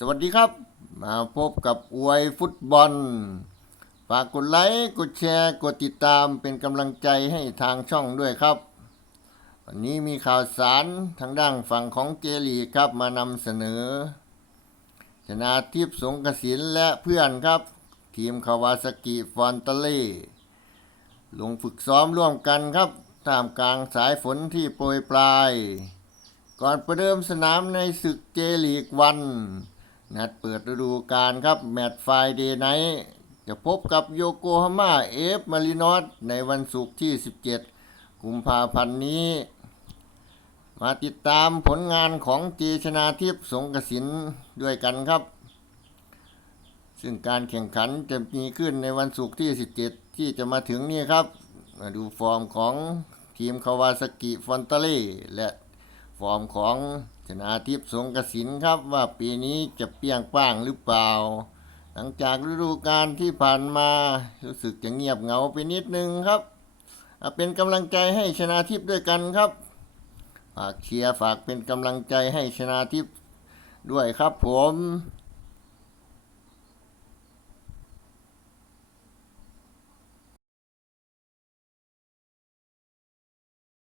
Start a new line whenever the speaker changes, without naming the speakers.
สวัสดีครับ มาพบกับอวยฟุตบอล ฝากกดไลค์ กดแชร์ กดติดตามเป็นกำลังใจให้ทางช่องด้วยครับ วันนี้มีข่าวสารทางด้านฝั่งของเจลีครับมานำเสนอ ชนาทิพย์สงกสินและเพื่อนครับ ทีมคาวาสกิฟอนตเล่ลงฝึกซ้อมร่วมกันครับท่ามกลางสายฝนที่โปรยปลาย ก่อนประเดิมสนามในศึกเจลีกวัน นัดเปิดฤดูกาลครับ แมตช์ไฟเดย์ไนท์จะพบกับโยโกฮาม่าเอฟมารินอสในวันศุกร์ที่ 17 กุมภาพันธ์นี้ มาติดตามผลงานของเจชนาทิพย์สงกสินด้วยกันครับ ซึ่งการแข่งขันจะมีขึ้นในวันศุกร์ที่ 17 ที่จะมาถึงนี้ครับ มาดูฟอร์มของทีมคาวาสกิฟอนตาเล่และฟอร์มของ ชนาทิพย์สงกสินครับว่าปีนี้จะเปี้ยงป้างหรือเปล่า หลังจากฤดูกาลที่ผ่านมารู้สึกจะเงียบเหงาไปนิดนึงครับเอาเป็นกำลังใจให้ชนาทิพย์ด้วยกันครับ ฝากเชียร์ฝากเป็นกำลังใจให้ชนาทิพย์ด้วยครับผม